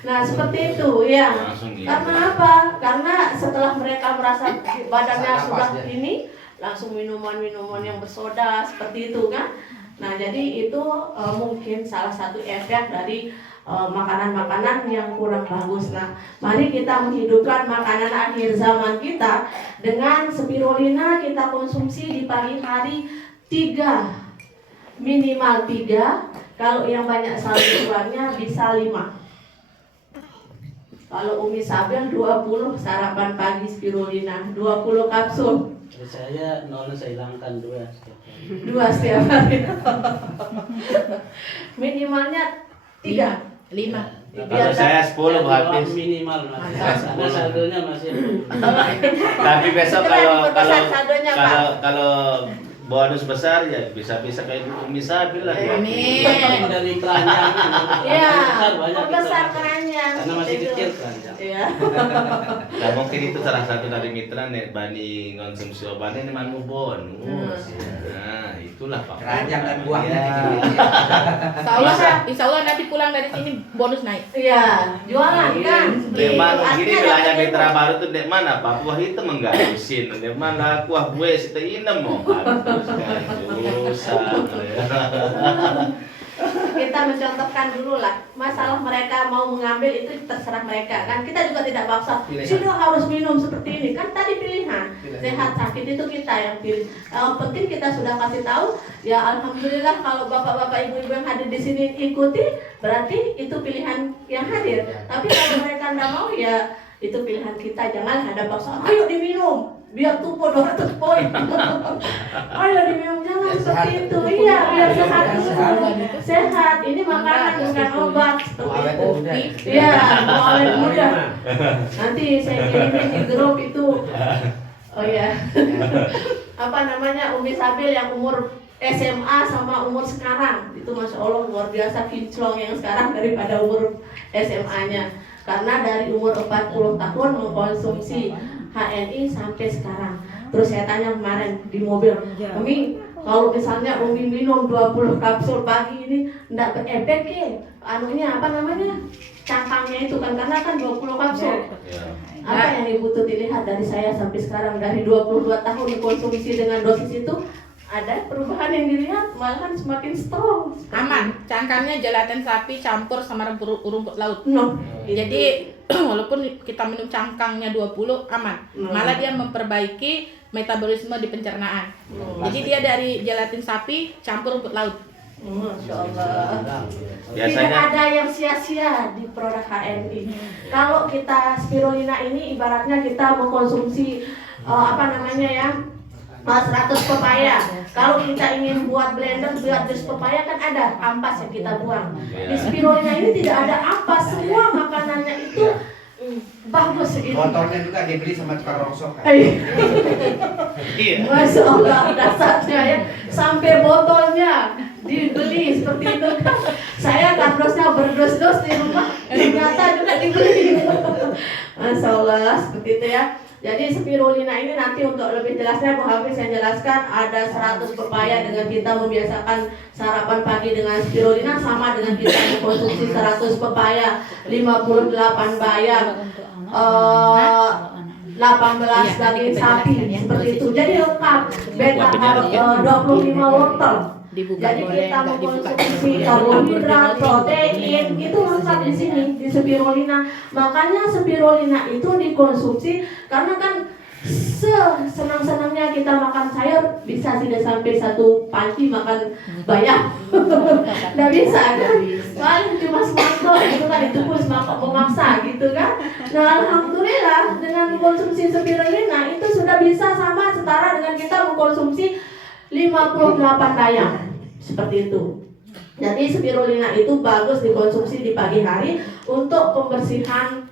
Nah seperti itu ya. Karena apa? Karena setelah mereka merasa badannya sudah ini, langsung minuman yang bersoda seperti itu kan. Nah jadi itu mungkin salah satu efek dari makanan-makanan yang kurang bagus. Nah mari kita menghidupkan makanan akhir zaman kita dengan spirulina. Kita konsumsi di pagi hari 3, minimal 3. Kalau yang banyak sayurannya bisa 5. Kalau Umi Sabel 20 sarapan pagi spirulina, 20 kapsul. Saya nolnya saya hilangkan 2 setiap hari. Minimalnya 3, 5. Kalau saya 10 habis. Minimal mas, karena saldonya masih. Tapi besok Itu kan diperbesar saldonya, Pak. kalau bonus besar ya bisa kayak Umi Sabil lah. Amin. Dari keranjang. Iya, banyak besar keranjang. Karena masih Itu. kecil keranjang. Iya. Nah mungkin itu salah satu dari mitra nih bani konsumsi obatnya ini manu bonus. Nah itulah Pak. Keranjang dan buahnya Ya. kecil-kecil. Insya Allah nanti pulang dari sini bonus naik. Iya, jualan kan. Dek mana Artinya gini bilangnya dapat mitra ilmu. baru tuh dek mana Pak buah itu menggarusin dek mana kuah gue sita inem mau kan susah kita mencontohkan dulu lah. Masalah mereka mau mengambil itu terserah mereka kan. Kita juga tidak paksa. Sudah harus minum seperti ini kan tadi pilihan. Sehat sakit itu kita yang pilih. Yang penting kita sudah kasih tahu. Ya alhamdulillah kalau bapak-bapak ibu-ibu yang hadir di sini ikuti, berarti itu pilihan yang hadir. Tapi kalau mereka tidak mau ya itu pilihan kita. Jangan ada paksa. Ayo diminum. Biar tubuh 200 poin. Ayo diminum jangan seperti itu. Iya, biar sehat dulu. Sehat. Ini makanan bukan obat seperti itu. Iya, mau awet muda. Nanti saya kirimin di grup itu. Oh ya. Apa namanya Umi Sabil yang umur SMA sama umur sekarang itu masya Allah luar biasa kinclong yang sekarang daripada umur SMA-nya. Karena dari umur 40 tahun mengkonsumsi HNI sampai sekarang. Terus saya tanya kemarin di mobil, Umi, kalau misalnya Umi minum 20 kapsul pagi ini enggak berefek ya? Anunya apa namanya? Cangkangnya itu kan karena kan 20 kapsul. Apa yang Ibu tuh dilihat dari saya sampai sekarang dari 22 tahun konsumsi dengan dosis itu ada perubahan yang dilihat malahan semakin strong. Aman, cangkangnya gelatin sapi campur sama rumput laut. No. Jadi walaupun kita minum cangkangnya 20 aman, malah dia memperbaiki metabolisme di pencernaan. Jadi dia dari gelatin sapi campur rumput laut. Masya Allah. Biasanya Tidak ada yang sia-sia di produk HNI. Kalau kita spirulina ini ibaratnya kita mengkonsumsi 100 pepaya. Kalau kita ingin buat blender buat jus pepaya kan ada ampas yang kita buang. Di spirulina ini tidak ada ampas, semua makanannya itu bagus gitu. Motornya juga dibeli sama tukang rongsok kan? Masya Allah dasarnya ya. Sampai botolnya dibeli seperti itu kan. Saya kardusnya berdus-dus di rumah, ternyata juga dibeli. Masya Allah seperti itu ya. Jadi spirulina ini nanti untuk lebih jelasnya Bu Hafiz yang jelaskan ada 100 pepaya dengan kita membiasakan sarapan pagi dengan spirulina sama dengan kita mengkonsumsi 100 pepaya, 58 bayam, 18 daging sapi seperti itu. Jadi lengkap beta 25 wortel. Jadi kita mengkonsumsi karbohidrat, protein itu lengkap di sini di spirulina. Makanya spirulina itu dikonsumsi karena kan senang-senangnya kita makan sayur bisa tidak sampai 1 panci makan bayam. Nggak bisa kan? Paling cuma semangkok itu kan itu pun semangkok memaksa gitu kan. Nah alhamdulillah dengan mengkonsumsi spirulina itu sudah bisa sama setara dengan kita mengkonsumsi 58 bayam seperti itu. Jadi spirulina itu bagus dikonsumsi di pagi hari untuk pembersihan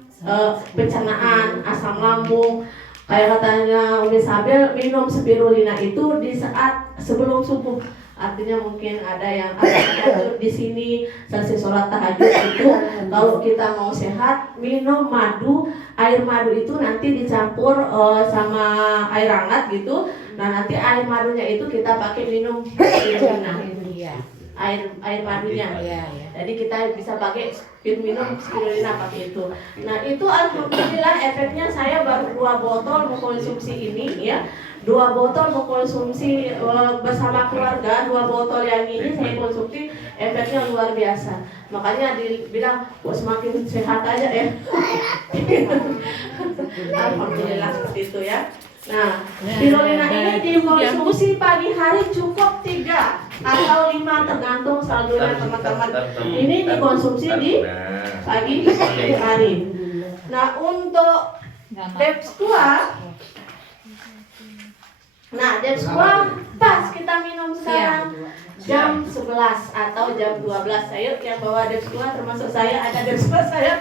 pencernaan, asam lambung. Kayak katanya Umi Sabil minum spirulina itu di saat sebelum subuh. Artinya mungkin ada yang tahajud di sini, selesai sholat tahajud itu kalau kita mau sehat minum madu. Air madu itu nanti dicampur sama air hangat gitu. Nah nanti air madunya itu kita pakai minum spirulina. Air madunya. Jadi kita bisa pakai minum spirulina pakai itu. Nah itu alhamdulillah efeknya saya baru 2 botol mengkonsumsi ini ya. 2 botol mengkonsumsi bersama keluarga, 2 botol yang ini saya konsumsi efeknya luar biasa. Makanya dibilang semakin sehat aja ya. Alhamdulillah seperti itu ya. Nah, spirulina ini dikonsumsi pagi hari cukup 3 atau 5 tergantung saldonya teman-teman. Ini dikonsumsi di pagi hari. Nah, untuk Depsqua, pas kita minum sekarang jam 11 atau jam 12. Saya yang bawa Depsqua termasuk saya, ada Depsqua saya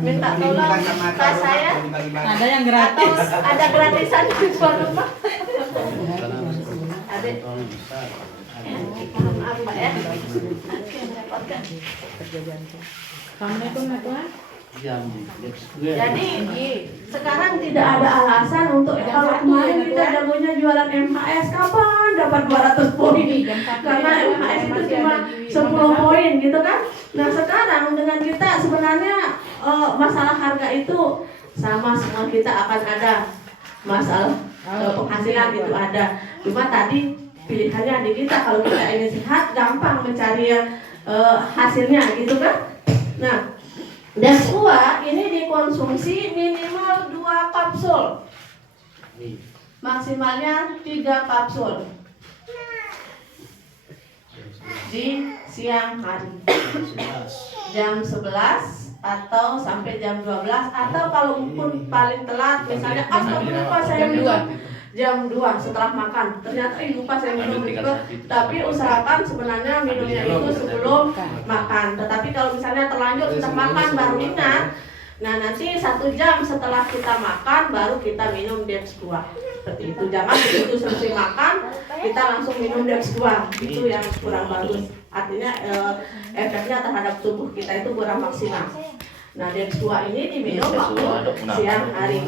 minta tolong tas saya. Ada yang gratis. Atau ada gratisan di luar rumah. Ada. Maaf Pak ya. Assalamualaikum Tuhan. Jadi sekarang tidak ada alasan untuk kalau kemarin kita jagonya jualan MHS kapan dapat 200 poin karena MHS itu cuma 10 poin gitu kan. Nah sekarang dengan kita sebenarnya masalah harga itu sama semua kita akan ada masalah penghasilan itu ada. Cuma tadi pilihannya di kita kalau kita ingin sehat gampang mencari yang hasilnya gitu kan. Nah, Dexua ini dikonsumsi minimal 2 kapsul, maksimalnya 3 kapsul di siang hari, jam 11 atau sampai jam 12, atau kalau pun paling telat misalnya lupa saya minum jam 2 setelah makan, ternyata lupa saya minum itu, tapi usahakan sebenarnya minumnya itu sebelum makan. Tetapi kalau misalnya terlanjur sudah makan baru ingat, nah nanti 1 jam setelah kita makan baru kita minum Dex2 seperti itu. Jangan begitu selesai makan kita langsung minum Dex2, itu yang kurang bagus, artinya efeknya terhadap tubuh kita itu kurang maksimal. Nah, Dex2 ini diminum waktu siang hari.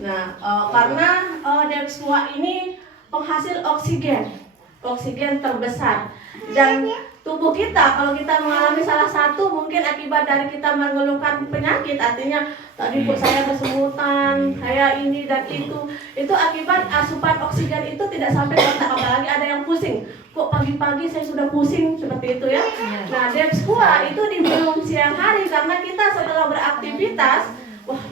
Nah, karena Dex2 ini penghasil oksigen terbesar, dan tubuh kita kalau kita mengalami salah satu mungkin akibat dari kita mengeluhkan penyakit, artinya tadi saya kesemutan, saya ini dan itu akibat asupan oksigen itu tidak sampai ke otak. Apalagi ada yang pusing, kok pagi-pagi saya sudah pusing seperti itu ya. Nah, Dex2 itu diminum siang hari karena kita setelah beraktivitas, wah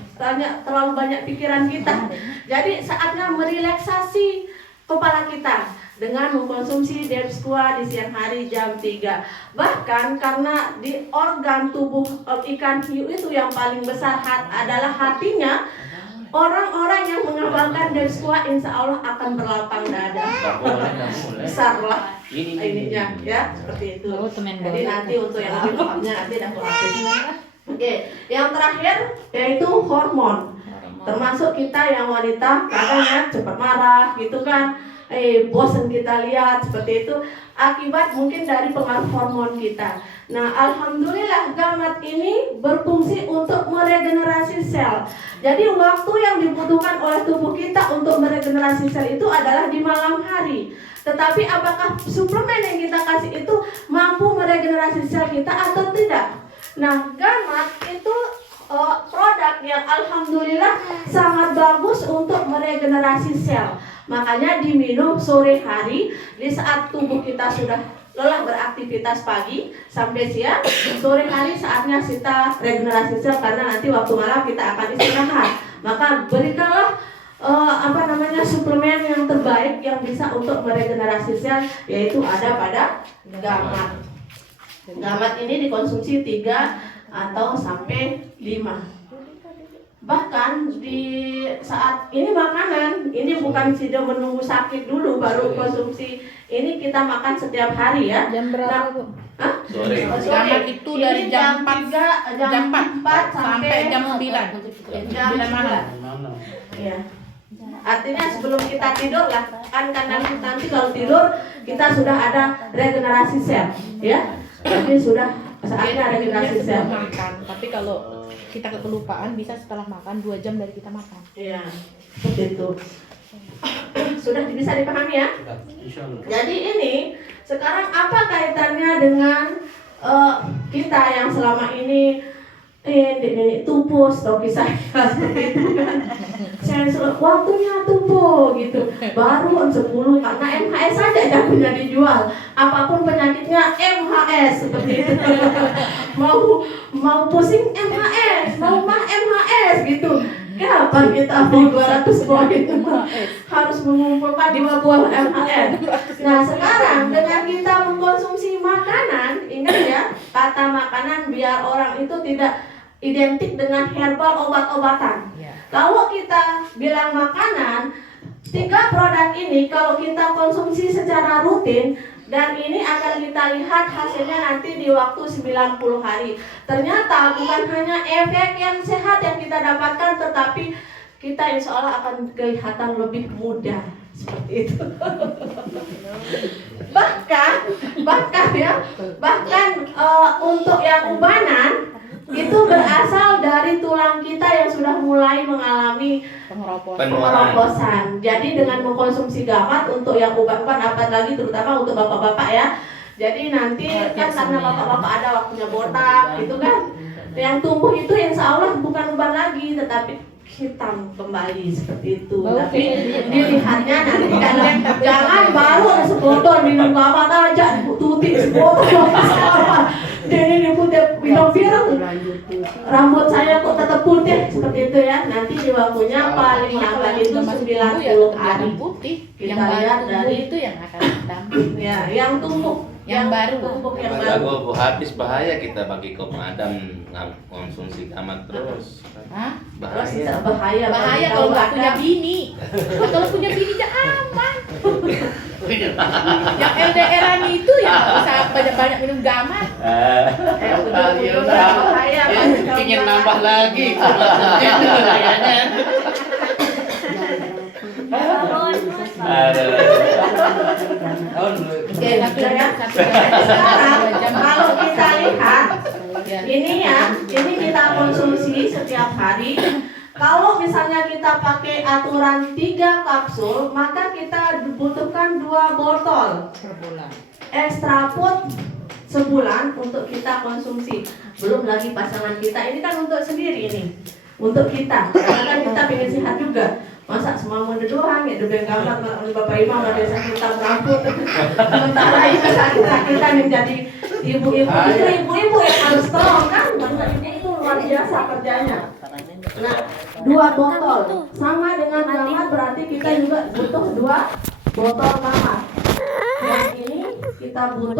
terlalu banyak pikiran kita. Jadi saatnya merelaksasi kepala kita dengan mengkonsumsi Dex2 di siang hari jam 3. Bahkan karena di organ tubuh ikan hiu itu yang paling besar adalah hatinya, orang-orang yang mengamalkan Dex2 insya Allah akan berlapang dada. Besarlah ininya ya, seperti itu. Jadi nanti untuk yang lebih pahamnya nanti dah praktis. Oke, yang terakhir yaitu hormon. Termasuk kita yang wanita kadang ya cepat marah gitu kan, bosan kita lihat seperti itu, akibat mungkin dari pengaruh hormon kita. Nah, alhamdulillah gamat ini berfungsi untuk meregenerasi sel. Jadi waktu yang dibutuhkan oleh tubuh kita untuk meregenerasi sel itu adalah di malam hari. Tetapi apakah suplemen yang kita kasih itu mampu meregenerasi sel kita atau tidak? Nah, gamat itu produk yang alhamdulillah sangat bagus untuk meregenerasi sel. Makanya diminum sore hari di saat tubuh kita sudah lelah beraktivitas pagi sampai siang. Sore hari saatnya kita regenerasi sel karena nanti waktu malam kita akan istirahat. Maka berikanlah suplemen yang terbaik yang bisa untuk meregenerasi sel, yaitu ada pada gamat. Gamat ini dikonsumsi 3 atau sampai 5. Bahkan di saat ini makanan, ini bukan tidak menunggu sakit dulu baru konsumsi. Ini kita makan setiap hari ya. Jam berapa, Bu? Hah? Sore. Gamat itu dari Ini jam 4 sampai jam 9. Jam 9 malam. Ya. Artinya sebelum kita tidur lah, kan karena nanti kalau tidur kita sudah ada regenerasi sel, ya. Jadi sudah saatnya regenerasi sel. Makan, tapi kalau kita kelupaan bisa setelah makan 2 jam dari kita makan. Iya, seperti itu. Sudah bisa dipahami ya? Jadi ini sekarang apa kaitannya dengan kita yang selama ini nenek tupus atau kisah seperti itu kan? Saya waktunya tubuh gitu, baru 10 karena MHS saja jagonya dijual. Apapun penyakitnya MHS seperti itu. mau pusing MHS, mau mah MHS gitu. Kapan kita mau 200 poin? Harus mengumpulkan 2 buah MHS. Nah, sekarang dengan kita mengkonsumsi makanan, ingat ya, kata makanan biar orang itu tidak identik dengan herbal obat-obatan. Kalau kita bilang makanan, 3 produk ini kalau kita konsumsi secara rutin, dan ini akan kita lihat hasilnya nanti di waktu 90 hari. Ternyata bukan hanya efek yang sehat yang kita dapatkan, tetapi kita insya Allah akan kelihatan lebih muda. Seperti itu. bahkan untuk yang ubanan itu berasal dari tulang kita yang sudah mulai mengalami pengeroposan. Jadi dengan mengkonsumsi gamat untuk yang uban-uban, apalagi terutama untuk bapak-bapak ya. Jadi nanti kan karena bapak-bapak ada waktunya botak gitu kan. Yang tumbuh itu insya Allah bukan uban lagi, tetapi hitam kembali seperti itu. Bau Tapi kayak dilihatnya nanti jangan baru ada sebotol minum gamat aja tutik sebotol. Ini putih minum virus. Rambut saya kok tetap putih seperti itu ya. Nanti di waktunya paling lambat itu 90 hari. putih. Kita Yang baru lihat tumbuh dari- itu yang akan hitam. Ya, yang tumbuh, Yang baru. tumbuh yang Kalau baru. habis bahaya kita pakai pemadam konsumsi gamat terus. Hah? Terus Bahaya. bahaya. Bahaya bagi kalau nggak kaum punya Adam. bini. Nah, kalau punya bini ya aman. Yang LDRan itu ya nggak usah banyak-banyak minum gamat. Betul-betul bahaya bagi kaum Ingin Adam. nambah lagi. Maksudnya kayaknya. Aduh. Oke, Satu ya. jam, satu Sekarang jam. kalau kita lihat Ya. ini ya, ini kita konsumsi setiap hari. Kalau misalnya kita pakai aturan 3 kapsul, maka kita dibutuhkan 2 botol Per bulan. extra food sebulan untuk kita konsumsi. Belum lagi pasangan kita, ini kan untuk sendiri ini, untuk kita. Karena kan kita pengen sehat juga. Masa semua mau doang ya, debeng gamat Bapak Imam ada kita rambut. Sementara itu kita menjadi ibu-ibu itu ibu-ibu yang harus strong kan, banyak ibu itu luar biasa kerjanya. Nah, 2 botol sama dengan gamat berarti kita juga butuh 2 botol gamat. Yang ini kita butuh